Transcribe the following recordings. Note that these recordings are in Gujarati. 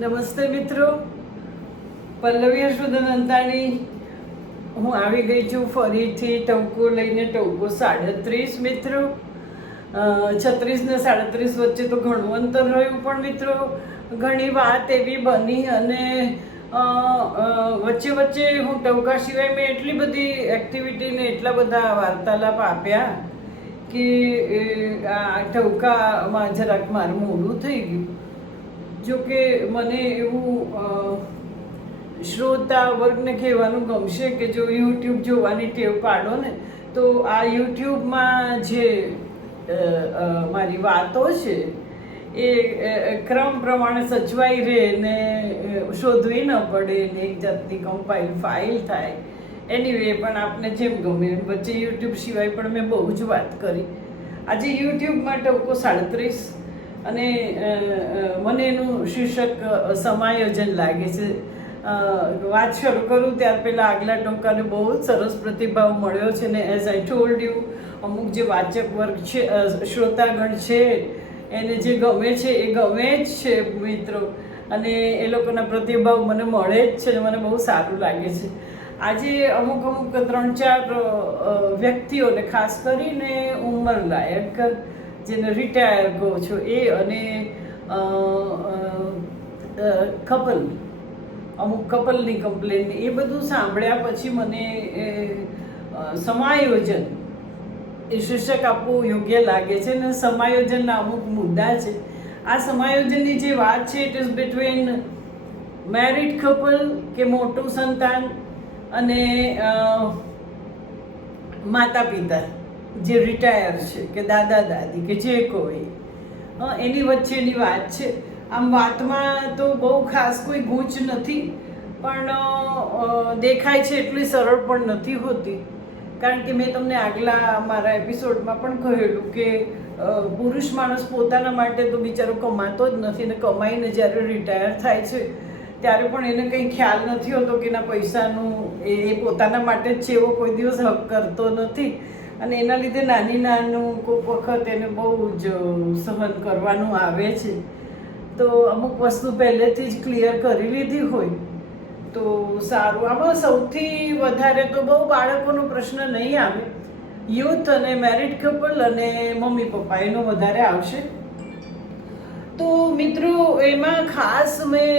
નમસ્તે મિત્રો, પલ્લવી હર્ષવર્ધન અંતાણી હું આવી ગઈ છું ફરીથી ટવકો લઈને. ટવકો 37 મિત્રો. 36 ને 37 વચ્ચે તો ઘણું અંતર રહ્યું, પણ મિત્રો ઘણી વાત એવી બની અને વચ્ચે વચ્ચે હું ટવકા સિવાય મેં એટલી બધી એક્ટિવિટીને એટલા બધા વાર્તાલાપ આપ્યા કે આ ટવકામાં જરાક મારું મોડું થઈ ગયું. જોકે મને એવું શ્રોતા વર્ગને કહેવાનું ગમશે કે જો યુટ્યુબ જોવાની ટેવ પાડો ને તો આ યુટ્યુબમાં જે મારી વાતો છે એ ક્રમ પ્રમાણે સચવાઈ રહે ને શોધવી ન પડે ને એક જાતની કમ્પાઇલ ફાઇલ થાય. એનીવે, પણ આપને જેમ ગમે એમ. વચ્ચે યુટ્યુબ સિવાય પણ મેં બહુ જ વાત કરી. આજે યુટ્યુબમાં ટવકો 37 અને મને એનું શીર્ષક સમાયોજન લાગે છે. વાત શરૂ કરું ત્યાર પહેલાં આગલા ટવકાને બહુ જ સરસ પ્રતિભાવ મળ્યો છે ને એઝ આઈ ટોલ્ડ યુ, અમુક જે વાચક વર્ગ છે, શ્રોતાગણ છે, એને જે ગમે છે એ ગમે જ છે મિત્રો, અને એ લોકોના પ્રતિભાવ મને મળે જ છે. મને બહુ સારું લાગે છે. આજે અમુક 3-4 વ્યક્તિઓને, ખાસ કરીને ઉંમરલાયક, જેને રિટાયર કહો છો એ, અને અમુક કપલની કમ્પ્લેન, એ બધું સાંભળ્યા પછી મને સમાયોજન એ શીર્ષક આપવું યોગ્ય લાગે છે. ને સમાયોજનના અમુક મુદ્દા છે. આ સમાયોજનની જે વાત છે it is between married couple કે મોટું સંતાન અને માતા પિતા જે રિટાયર છે કે દાદા દાદી કે જે કોઈ, એની વચ્ચેની વાત છે. આમ વાતમાં તો બહુ ખાસ કોઈ ગૂંચ નથી, પણ દેખાય છે એટલી સરળ પણ નથી હોતી. કારણ કે મેં તમને આગલા મારા એપિસોડમાં પણ કહેલું કે પુરુષ માણસ પોતાના માટે તો બિચારો કમાતો જ નથી, ને કમાઈને જ્યારે રિટાયર થાય છે ત્યારે પણ એને કંઈ ખ્યાલ નથી હોતો કે એના પૈસાનું એ પોતાના માટે જ છે એવો કોઈ દિવસ હક કરતો નથી. અને એના લીધે નાનું કોઈક વખત એને બહુ જ સહન કરવાનું આવે છે. તો અમુક વસ્તુ પહેલેથી જ ક્લિયર કરી લીધી હોય તો સારું. આમાં સૌથી વધારે તો બહુ બાળકોનો પ્રશ્ન નહીં આવે. યુથ અને મેરિડ કપલ અને મમ્મી પપ્પા એનો વધારે આવશે. તો મિત્રો એમાં ખાસ મેં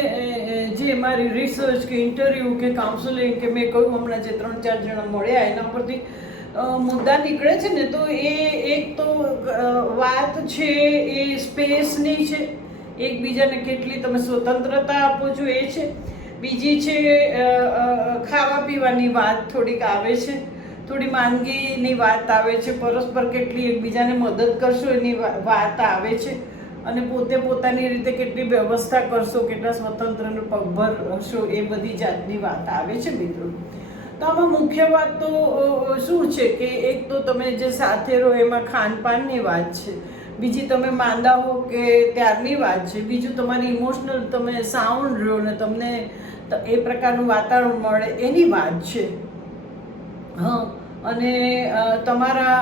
જે મારી રિસર્ચ કે ઇન્ટરવ્યૂ કે કાઉન્સેલિંગ કે મેં કહ્યું હમણાં જે 3-4 જણા મળ્યા એના પરથી મુદ્દા નીકળે છે ને, તો એ એક તો વાત છે એ સ્પેસની છે. એકબીજાને કેટલી તમે સ્વતંત્રતા આપો છો એ છે. બીજી છે ખાવા પીવાની વાત થોડીક આવે છે, થોડી માંદગીની વાત આવે છે, પરસ્પર કેટલી એકબીજાને મદદ કરશો એની વાત આવે છે, અને પોતે પોતાની રીતે કેટલી વ્યવસ્થા કરશો, કેટલા સ્વતંત્ર અને પગભર હશો, એ બધી જાતની વાત આવે છે મિત્રો. તો આમાં મુખ્ય વાત તો શું છે કે એક તો તમે જે સાથે રહો એમાં ખાનપાનની વાત છે, બીજી તમે માંદા હો કે ત્યારની વાત છે, બીજું તમારી ઇમોશનલ તમે સાઉન્ડ રહો ને તમને એ પ્રકારનું વાતાવરણ મળે એની વાત છે. અને તમારા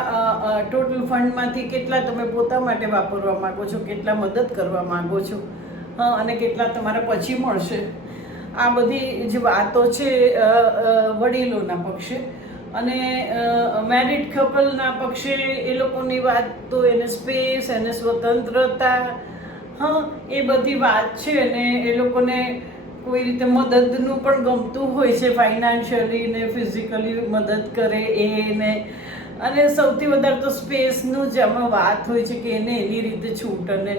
ટોટલ ફંડમાંથી કેટલા તમે પોતા માટે વાપરવા માગો છો, કેટલા મદદ કરવા માગો છો, અને કેટલા તમારા પછી મળશે. આ બધી જે વાતો છે વડીલોના પક્ષે. અને મેરિડ કપલના પક્ષે એ લોકોની વાત તો એને સ્પેસ, એને સ્વતંત્રતા, એ બધી વાત છે. અને એ લોકોને કોઈ રીતે મદદનું પણ ગમતું હોય છે, ફાઇનાન્શિયલી ને ફિઝિકલી મદદ કરે એને. અને સૌથી વધારે તો સ્પેસનું જ આમાં વાત હોય છે કે એને એની રીતે છૂટ અને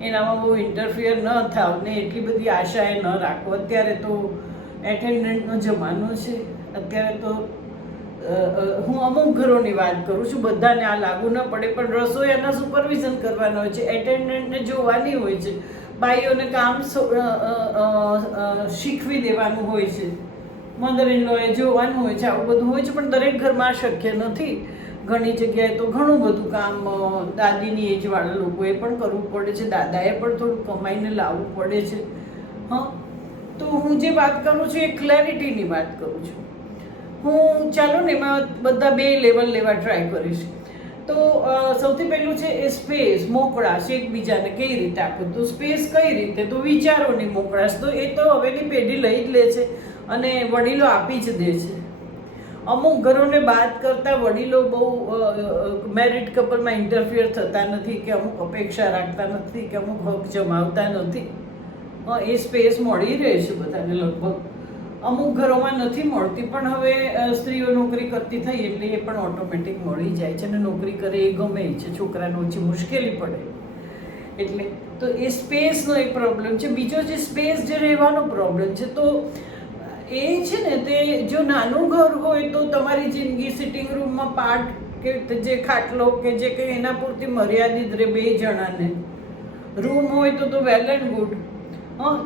એનામાં બહુ ઇન્ટરફિયર ન થાવ ને એટલી બધી આશાએ ન રાખો. અત્યારે તો એટેન્ડન્ટનો જમાનો છે. અત્યારે તો હું અમુક ઘરોની વાત કરું છું, બધાને આ લાગુ ન પડે, પણ રસોઈયાના સુપરવિઝન કરવાના હોય છે, એટેન્ડન્ટને જોવાની હોય છે, બાઈઓને કામ શીખવી દેવાનું હોય છે, મધર ઇન લોએ જોવાનું હોય છે, આવું બધું હોય છે. પણ દરેક ઘરમાં શક્ય નથી. ઘણી જગ્યાએ તો ઘણું બધું કામ દાદીની એજવાળા લોકોએ પણ કરવું પડે છે, દાદાએ પણ થોડું કમાઈને લાવવું પડે છે. તો હું જે વાત કરું છું એ ક્લેરિટીની વાત કરું છું. હું ચાલો ને એમાં બધા 2 લેવલ લેવા ટ્રાય કરીશ. તો સૌથી પહેલું છે એ સ્પેસ, મોકળાશ એકબીજાને કઈ રીતે આપવું. તો સ્પેસ કઈ રીતે? તો વિચારોની મોકળાશ તો એ તો હવેની પેઢી લઈ જ લે છે અને વડીલો આપી જ દે છે. અમુક ઘરોને બાદ કરતા વડીલો બહુ મેરિડ કપલમાં ઇન્ટરફિયર થતા નથી, કે અમુક અપેક્ષા રાખતા નથી, કે અમુક હક જમાવતા નથી. એ સ્પેસ મળી રહે છે બધાને લગભગ. અમુક ઘરોમાં નથી મળતી, પણ હવે સ્ત્રીઓ નોકરી કરતી થઈ એટલે એ પણ ઓટોમેટિક મળી જાય છે, અને નોકરી કરે એ ગમે છે, છોકરાને ઓછી મુશ્કેલી પડે એટલે. તો એ સ્પેસનો એક પ્રોબ્લેમ છે. બીજો જે સ્પેસ જે રહેવાનો પ્રોબ્લેમ છે, તો એ છે ને તે જો નાનું ઘર હોય તો તમારી જિંદગી સિટિંગ રૂમમાં પાર્ટ કે જે ખાટલો કે જે કંઈ એના પૂરતી મર્યાદિત રહે 2 જણાને. રૂમ હોય તો વેલ એન્ડ ગુડ.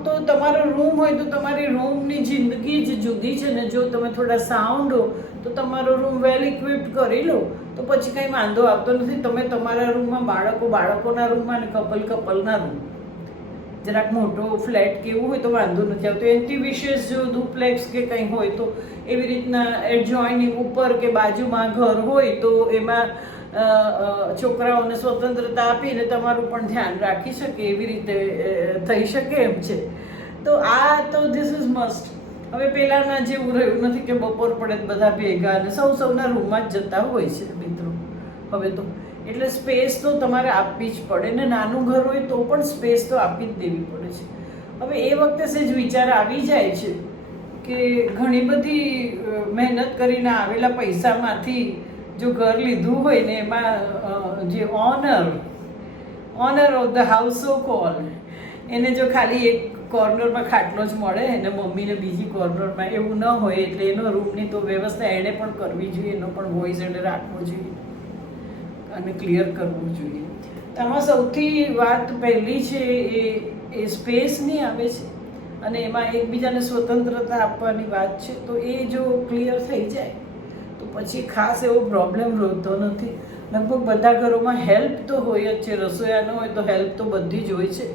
તો તમારો રૂમ હોય તો તમારી રૂમની જિંદગી જ જુદી છે ને. જો તમે થોડા સાઉન્ડ હો તો તમારો રૂમ વેલ ઇક્વિપ્ડ કરી લો તો પછી કંઈ વાંધો આવતો નથી. તમે તમારા રૂમમાં બાળકોના રૂમમાં અને કપલના રૂમ, જરાક મોટો ફ્લેટ કેવું હોય તો વાંધો નથી આવતો. એનાથી વિશેષ જો ડુપ્લેક્સ કે કંઈ હોય તો એવી રીતના એડજોઇનિંગ ઉપર કે બાજુમાં ઘર હોય તો એમાં છોકરાઓને સ્વતંત્રતા આપીને તમારું પણ ધ્યાન રાખી શકે એવી રીતે થઈ શકે એમ છે. તો આ તો ધીસ ઇઝ મસ્ટ. હવે પહેલાંના જેવું રહ્યું નથી કે બપોર પડે બધા ભેગા અને સૌના રૂમમાં જ જતા હોય છે મિત્રો હવે તો. એટલે સ્પેસ તો તમારે આપવી જ પડે ને. નાનું ઘર હોય તો પણ સ્પેસ તો આપી જ દેવી પડે છે. હવે એ વખતે સેજ વિચાર આવી જાય છે કે ઘણી બધી મહેનત કરીને આવેલા પૈસામાંથી જો ઘર લીધું હોય ને એમાં જે honour of the house so call, એને જો ખાલી એક કોર્નરમાં ખાટલો જ મળે અને મમ્મીને બીજી કોર્નરમાં, એવું ન હોય એટલે એનો રૂમની તો વ્યવસ્થા એણે પણ કરવી જોઈએ, એનો પણ વોઇસ એણે રાખવો જોઈએ અને ક્લિયર કરવું જોઈએ. આમાં સૌથી વાત પહેલી છે એ સ્પેસની આવે છે અને એમાં એકબીજાને સ્વતંત્રતા આપવાની વાત છે. તો એ જો ક્લિયર થઈ જાય તો પછી ખાસ એવો પ્રોબ્લેમ રહેતો નથી. લગભગ બધા ઘરોમાં હેલ્પ તો હોય જ છે. રસોઈયા ન હોય તો હેલ્પ તો બધી જ હોય છે.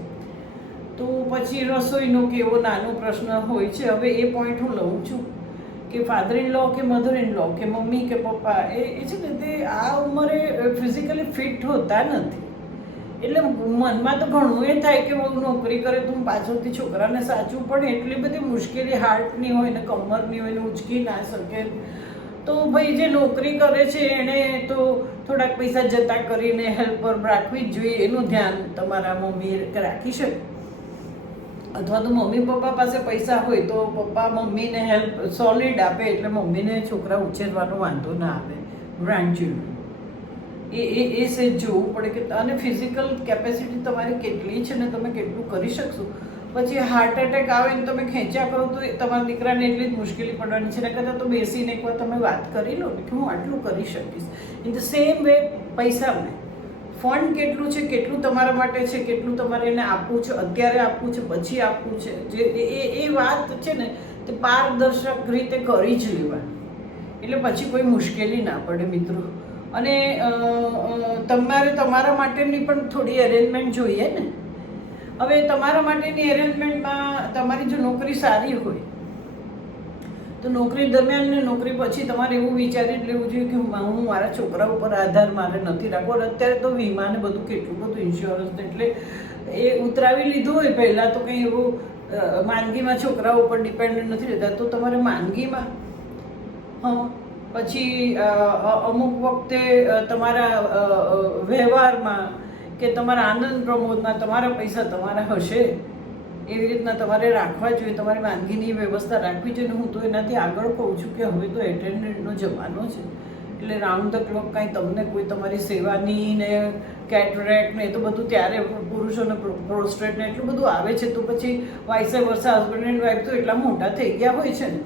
તો પછી રસોઈનો કે એવો નાનો પ્રશ્ન હોય છે. હવે એ પોઈન્ટ હું લઉં છું કે ફાધર ઇન લો કે મધર ઇન લો કે મમ્મી કે પપ્પા એ છે ને તે આ ઉંમરે ફિઝિકલી ફિટ હોતા નથી. એટલે મનમાં તો ઘણું એ થાય કે બહુ નોકરી કરે તો પાછળથી છોકરાને સાચવું પડે, એટલી બધી મુશ્કેલી હાર્ટની હોય ને કમરની હોય ને ઉચકી ના શકે. તો ભાઈ જે નોકરી કરે છે એણે તો થોડાક પૈસા જતા કરીને હેલ્પર રાખવી જ જોઈએ. એનું ધ્યાન તમારા મમ્મી રાખી શકે. અથવા તો મમ્મી પપ્પા પાસે પૈસા હોય તો પપ્પા મમ્મીને હેલ્પ સોલિડ આપે એટલે મમ્મીને છોકરા ઉછેરવાનો વાંધો ના આવે. ગ્રાન્ડ ચિલ્ડ્રન એ સેજ જોવું પડે કે અને ફિઝિકલ કેપેસિટી તમારી કેટલી છે ને તમે કેટલું કરી શકશો. પછી હાર્ટ એટેક આવે ને તમે ખેંચ્યા કરો તો તમારા દીકરાને એટલી જ મુશ્કેલી પડવાની છે. એના કરતાં તો બેસીને એકવાર તમે વાત કરી લો કે હું આટલું કરી શકીશ. ઇન ધ સેમ વે પૈસામાં ફંડ કેટલું છે, કેટલું તમારા માટે છે, કેટલું તમારે એને આપવું છે, અત્યારે આપવું છે, પછી આપવું છે, જે એ વાત છે ને તે પારદર્શક રીતે કરી જ લેવાની. એટલે પછી કોઈ મુશ્કેલી ના પડે મિત્રો. અને તમારે તમારા માટેની પણ થોડી અરેન્જમેન્ટ જોઈએ ને. હવે તમારા માટેની અરેન્જમેન્ટમાં તમારી જો નોકરી સારી હોય તો નોકરી દરમિયાન ને નોકરી પછી તમારે એવું વિચારી લેવું જોઈએ કે હું મારા છોકરા ઉપર આધાર મારે નથી રાખવો. અત્યારે તો વીમા ને બધું કેટલું બધું ઇન્સ્યોરન્સ, એટલે એ ઉતરાવી લીધું હોય પહેલાં તો કંઈ એવું માંદગીમાં છોકરા ઉપર ડિપેન્ડન્ટ નથી રહેતા. તો તમારે માંદગીમાં પછી અમુક વખતે તમારા વ્યવહારમાં કે તમારા આનંદ પ્રમોદમાં તમારા પૈસા તમારા હશે એવી રીતના તમારે રાખવા જોઈએ. તમારી વાનગીની વ્યવસ્થા રાખવી જોઈએ. હું તો એનાથી આગળ કહું છું કે હવે તો એટેન્ડન્ટનો જમાનો છે એટલે રાઉન્ડ ધ ક્લોક કાંઈ તમને કોઈ તમારી સેવાની ને કેટરેક્ટ ને એ તો બધું ત્યારે પુરુષોને પ્રોસ્ટ્રેટ ને એટલું બધું આવે છે. તો પછી vice Varsha husband and wife તો એટલા મોટા થઈ ગયા હોય છે ને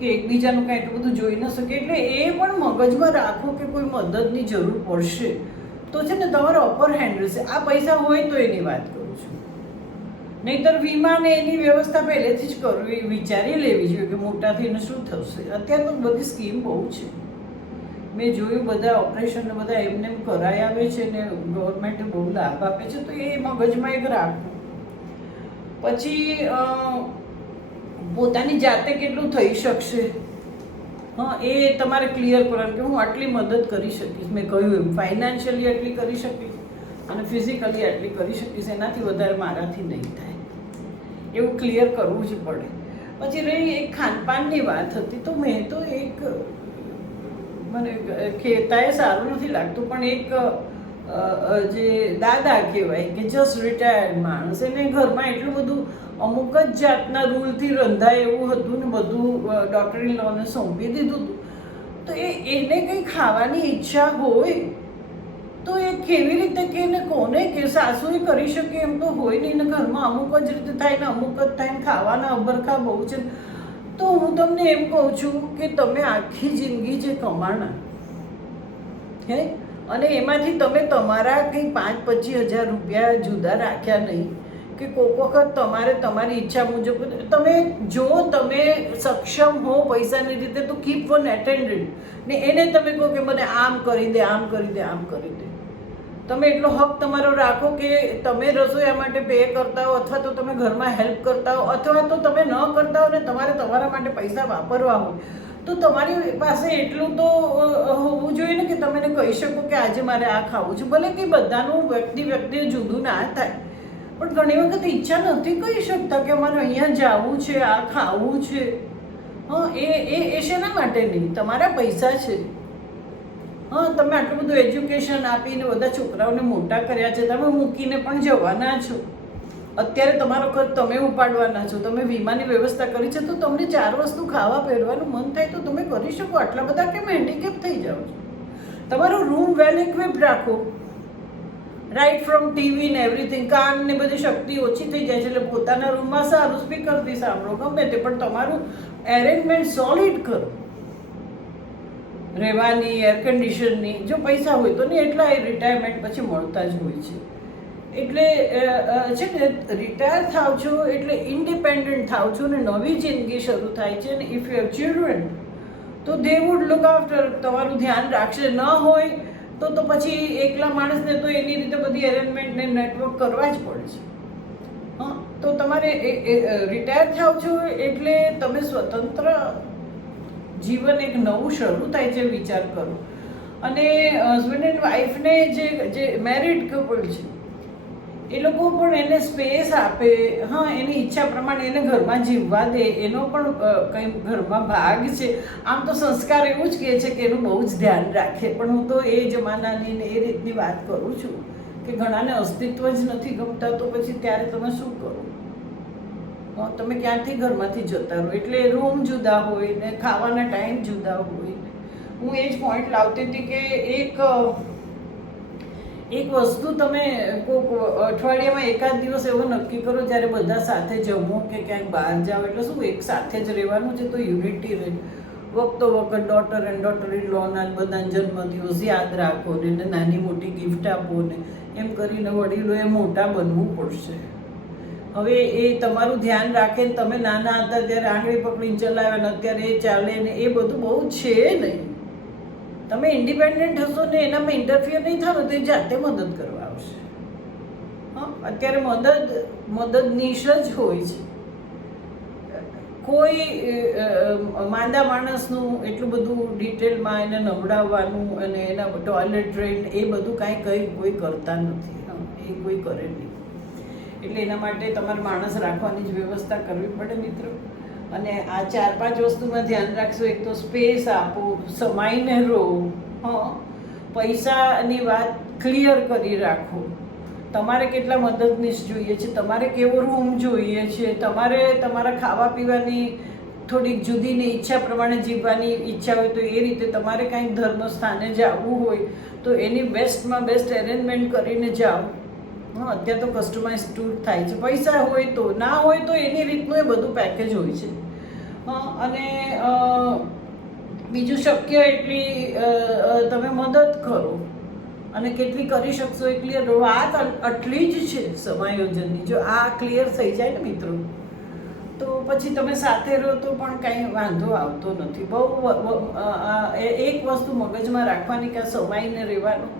કે એકબીજાનું કાંઈ એટલું બધું જોઈ ન શકે. એટલે એ પણ મગજમાં રાખો કે કોઈ મદદની જરૂર પડશે તો છે ને તમારો અપર હેન્ડ રહેશે. આ પૈસા હોય તો એની વાત કરું છું. નહીંતર વીમા ને એની વ્યવસ્થા પહેલેથી જ કરવી, વિચારી લેવી જોઈએ કે મોટા થઈને શું થશે. અત્યારે તો બધી સ્કીમ બહુ છે. મેં જોયું બધા ઓપરેશન ને બધા એમને કરાઈ આવે છે ને ગવર્મેન્ટ બહુ લાભ આપે છે. તો એ મગજમાં એક રાખવું. પછી પોતાની જાતે કેટલું થઈ શકશે હા, એ તમારે ક્લિયર કરવાનું કે હું આટલી મદદ કરી શકીશ, મેં કહ્યું એમ ફાઇનાન્શિયલી આટલી કરી શકીશ અને ફિઝિકલી આટલી કરી શકીશ, એનાથી વધારે મારાથી નહીં થાય, એવું ક્લિયર કરવું જ પડે. પછી રહી એક ખાનપાનની વાત હતી, તો મેં તો એક મને કહેતાએ સારું નથી લાગતું, પણ એક જે દાદા કહેવાય કે જસ્ટ રિટાયર્ડ માણસ, એને ઘરમાં એટલું બધું અમુક જ જાતના રૂલથી રંધાય એવું હતું ને બધું ડોક્ટર ઇન લોને સોંપી દીધું હતું. તો એને કંઈ ખાવાની ઈચ્છા હોય તો એ કેવી રીતે કે ને કોને કે સાસુએ કરી શકે એમ તો હોય નહીં ને, ઘરમાં અમુક જ રીતે થાય ને અમુક જ થાય ને ખાવાના અબરખા બહુ છે. તો હું તમને એમ કહું છું કે તમે આખી જિંદગી જે કમાણા હે અને એમાંથી તમે તમારા કંઈ 5-25 હજાર રૂપિયા જુદા રાખ્યા નહીં કે કોઈક વખત તમારે તમારી ઈચ્છા મુજબ તમે જો તમે સક્ષમ હો પૈસાની રીતે તો કીપ વન એટેન્ડન્ટ ને એને તમે કહો કે મને આમ કરી દે આમ કરી દે આમ કરી દે. તમે એટલો હક તમારો રાખો કે તમે રસોઈ માટે પે કરતા હો અથવા તો તમે ઘરમાં હેલ્પ કરતા હો અથવા તો તમે ન કરતા હો ને તમારે તમારા માટે પૈસા વાપરવા હોય તો તમારી પાસે એટલું તો હોવું જોઈએ ને કે તમે કહી શકો કે આજે મારે આ ખાવું છે. ભલે કે બધાનું વ્યક્તિ જુદું ના થાય, પણ ઘણી વખત ઈચ્છા નથી કહી શકતા કે અમારે અહીંયા જવું છે, આ ખાવું છે. હા, એ શેના માટે નહીં? તમારા પૈસા છે. હા, તમે આટલું બધું એજ્યુકેશન આપીને બધા છોકરાઓને મોટા કર્યા છે, તમે મૂકીને પણ જવાના છો. અત્યારે તમારો ખર્ચ તમે ઉપાડવાના છો, તમે વીમાની વ્યવસ્થા કરી છે, તો તમને 4 વસ્તુ ખાવા પહેરવાનું મન થાય તો તમે કરી શકો. આટલા બધા કેમ હેન્ડીકેપ થઈ જાઓ છો? તમારો રૂમ વેલ ઇક્વિપ્ડ રાખો, રાઈટ ફ્રોમ ટીવી ને એવરીથિંગ. કાન ને બધી શક્તિ ઓછી થઈ જાય છે એટલે પોતાના રૂમમાં સારું સ્પીકરથી સાંભળો ગમે તે, પણ તમારું એરેન્જમેન્ટ સોલિડ કરો. રહેવાની, એર કન્ડિશનની જો પૈસા હોય તો નહીં, એટલા એ રિટાયરમેન્ટ પછી મળતા જ હોય છે. એટલે છે ને રિટાયર થાવ છો એટલે ઇન્ડિપેન્ડન્ટ થાવ છો ને નવી જિંદગી શરૂ થાય છે. ને ઇફ યુ હેવ ચિલ્ડ્રન તો દે વુડ લુક આફ્ટર, તમારું ધ્યાન રાખશે. ન હોય તો પછી એકલા માણસને તો એની રીતે બધી અરેન્જમેન્ટને નેટવર્ક કરવા જ પડે છે. હા, તો તમારે રિટાયર થાવ છો એટલે તમે સ્વતંત્ર જીવન એક નવું શરૂ થાય છે, વિચાર કરો. અને હસબન્ડ એન્ડ વાઈફને જે મેરિડ કપલ છે એ લોકો પણ એને સ્પેસ આપે. હા, એની ઈચ્છા પ્રમાણે એને ઘરમાં જીવવા દે, એનો પણ કંઈ ઘરમાં ભાગ છે. આમ તો સંસ્કાર એવું જ કહે છે કે એનું બહુ જ ધ્યાન રાખે, પણ હું તો એ જમાનાની ને એ રીતની વાત કરું છું કે ઘણાને અસ્તિત્વ જ નથી ગમતા, તો પછી ત્યારે તમે શું કરો? તમે ક્યાંથી ઘરમાંથી જતા રહો? એટલે રૂમ જુદા હોય ને ખાવાના ટાઈમ જુદા હોય. હું એ જ પોઈન્ટ લાવતી હતી કે એક વસ્તુ તમે કોઈક અઠવાડિયામાં એકાદ દિવસ એવો નક્કી કરો જ્યારે બધા સાથે જમો કે ક્યાંક બહાર જાઓ, એટલે શું એક સાથે જ રહેવાનું છે તો યુનિટી રહે. વખતો વખત ડોટર એન્ડ ડોટર ઇન લોના બધાના જન્મદિવસ યાદ રાખો ને નાની મોટી ગિફ્ટ આપો ને એમ કરીને વડીલોએ મોટા બનવું પડશે. હવે એ તમારું ધ્યાન રાખે ને તમે નાના હતા ત્યારે આંગળી પકડીને ચલાવ્યા ને અત્યારે એ ચાલે ને એ બધું બહુ છે નહીં. તમે ઇન્ડિપેન્ડન્ટ હશો ને એનામાં ઇન્ટરફિયર નહીં થાવ તો એ જાતે મદદ કરવા આવશે. હા, અત્યારે મદદનીશ જ હોય છે. કોઈ માંદા માણસનું એટલું બધું ડિટેલમાં એને નવડાવવાનું અને એના ટોયલેટ ટ્રેન એ બધું કાંઈ કોઈ કરતા નથી. હા, એ કોઈ કરે નહીં. એટલે એના માટે તમારે માણસ રાખવાની જ વ્યવસ્થા કરવી પડે મિત્રો. અને આ 4-5 વસ્તુમાં ધ્યાન રાખશો. એક તો સ્પેસ આપો, સમાઈને રહો. હા, પૈસાની વાત ક્લિયર કરી રાખો. તમારે કેટલા મદદનીશ જોઈએ છે, તમારે કેવો રૂમ જોઈએ છે, તમારે તમારા ખાવા પીવાની થોડીક જુદીની ઈચ્છા પ્રમાણે જીવવાની ઈચ્છા હોય તો એ રીતે તમારે કાંઈક ધર્મ સ્થાને જવું હોય તો એની બેસ્ટમાં બેસ્ટ એરેન્જમેન્ટ કરીને જાઓ. હા, અત્યારે તો કસ્ટમાઇઝ ટૂર થાય છે. પૈસા હોય તો, ના હોય તો એની રીતનું એ બધું પેકેજ હોય છે. હા, અને બીજું શક્ય એટલી તમે મદદ કરો અને કેટલી કરી શકશો એ ક્લિયર રહો. વાત આટલી જ છે સમાયોજનની. જો આ ક્લિયર થઈ જાય ને મિત્રો તો પછી તમે સાથે રહો તો પણ કાંઈ વાંધો આવતો નથી. બહુ એક વસ્તુ મગજમાં રાખવાની કે સમાઈને રહેવાનું,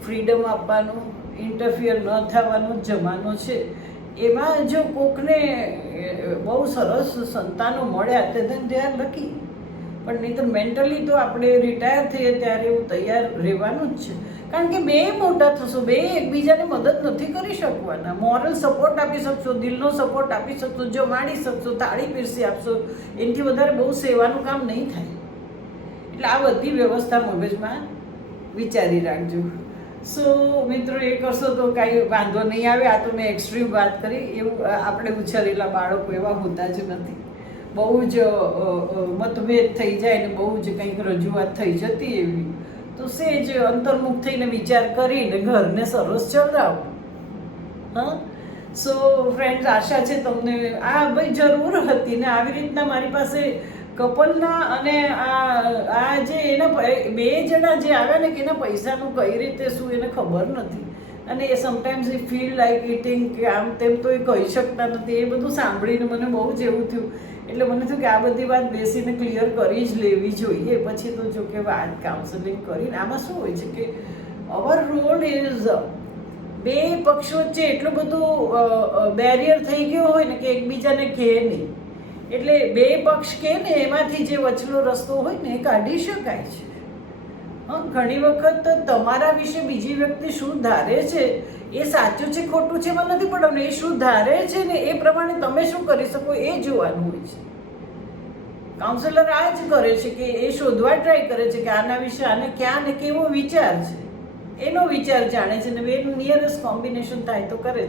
ફ્રીડમ આપવાનું, ઇન્ટરફિયર ન થવાનો જમાનો છે. એમાં જો કોકને બહુ સરસ સંતાનો મળ્યા તે આર લકી. પણ નહીં તો મેન્ટલી તો આપણે રિટાયર થઈએ ત્યારે એવું તૈયાર રહેવાનું જ છે. કારણ કે બે મોટા થશો, બે એકબીજાને મદદ નથી કરી શકવાના. મોરલ સપોર્ટ આપી શકશો, દિલનો સપોર્ટ આપી શકશો, જમાડી શકશો, થાળી પીરસી આપશો, એનાથી વધારે બહુ સેવાનું કામ નહીં થાય. એટલે આ બધી વ્યવસ્થા મગજમાં વિચારી રાખજો. સો મિત્રો, એ કરશો તો કાંઈ વાંધો નહીં આવે. આ તો મેં એક્સ્ટ્રીમ વાત કરી. એવું આપણે ઉછરેલા બાળકો એવા હોતા જ નથી. બહુ જ મતભેદ થઈ જાય ને બહુ જ કંઈક રજૂઆત થઈ જતી એવી, તો સેજ અંતર્મુખ થઈને વિચાર કરીને ઘરને સરસ ચલાવો. હા, સો ફ્રેન્ડ્સ, આશા છે તમને આ ભાઈ જરૂર હતી ને આવી રીતના મારી પાસે કપલના અને આ જે એના બે જણા જે આવ્યા ને કે એના પૈસાનું કઈ રીતે શું એને ખબર નથી, અને એ સમટાઈમ્સ એ ફીલ લાઈક ઇટિંગ કે આમ તેમ તો એ કહી શકતા નથી. એ બધું સાંભળીને મને બહુ જ એવું થયું. એટલે મને થયું કે આ બધી વાત બેસીને ક્લિયર કરી જ લેવી જોઈએ. પછી તો જો કે વાત કાઉન્સેલિંગ કરીને આમાં શું હોય છે કે અવર રોલ ઇઝ બે પક્ષ વચ્ચે એટલું બધું બેરિયર થઈ ગયો હોય ને કે એકબીજાને કહે નહીં. એટલે બે પક્ષ કહે ને એમાંથી જે વચલો રસ્તો હોય ને એ કાઢી શકાય છે. હા, ઘણી વખત તમારા વિશે બીજી વ્યક્તિ શું ધારે છે એ સાચું છે ખોટું છે એમાં નથી પડવાનું. એ શું ધારે છે ને એ પ્રમાણે તમે શું કરી શકો એ જોવાનું હોય છે. કાઉન્સેલર આ જ કરે છે કે એ શોધવા ટ્રાય કરે છે કે આના વિશે આને ક્યાં ને કેવો વિચાર છે, એનો વિચાર જાણે છે ને બેનું નિયરેસ્ટ કોમ્બિનેશન થાય તો કરે.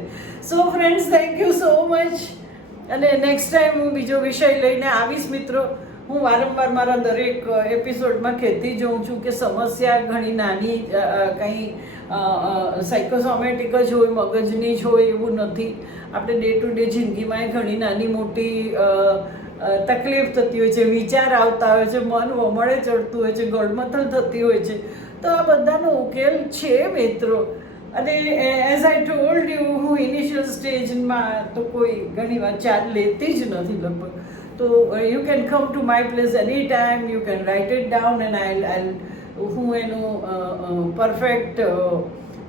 So friends, thank you so much. અને નેક્સ્ટ ટાઈમ હું બીજો વિષય લઈને આવીશ મિત્રો. હું વારંવાર મારા દરેક એપિસોડમાં કહેતી જાઉં છું કે સમસ્યા ઘણી નાની કંઈ સાયકોસોમેટિક જ હોય, મગજની જ હોય એવું નથી. આપણે ડે ટુ ડે જિંદગીમાં ઘણી નાની મોટી તકલીફ થતી હોય છે, વિચાર આવતા હોય છે, મન વમળે ચડતું હોય છે, ગળમથલ થતી હોય છે. તો આ બધાનો ઉકેલ છે મિત્રો. અને એઝ આઈ ટોલ્ડ યુ, હું ઇનિશિયલ સ્ટેજમાં તો કોઈ ઘણી વાર ચાર્જ લેતી જ નથી લગભગ. તો you can come to my place any time, you can write it down and હું એનું પરફેક્ટ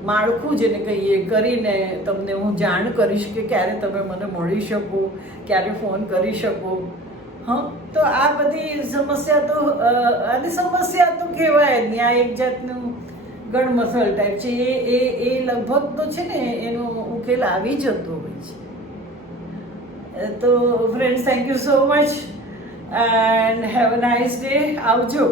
માળખું જેને કહીએ કરીને તમને હું જાણ કરીશ કે ક્યારે તમે મને મળી શકો, ક્યારે ફોન કરી શકો. હા, તો આ બધી સમસ્યા તો અને સમસ્યા તો કહેવાય જ નહીં, આ એક જાતનું ગણમસલ ટાઈપ છે. એ લગભગ તો છે ને એનો ઉકેલ આવી જતો હોય છે. તો friends, thank you so much and have a nice day. આવજો.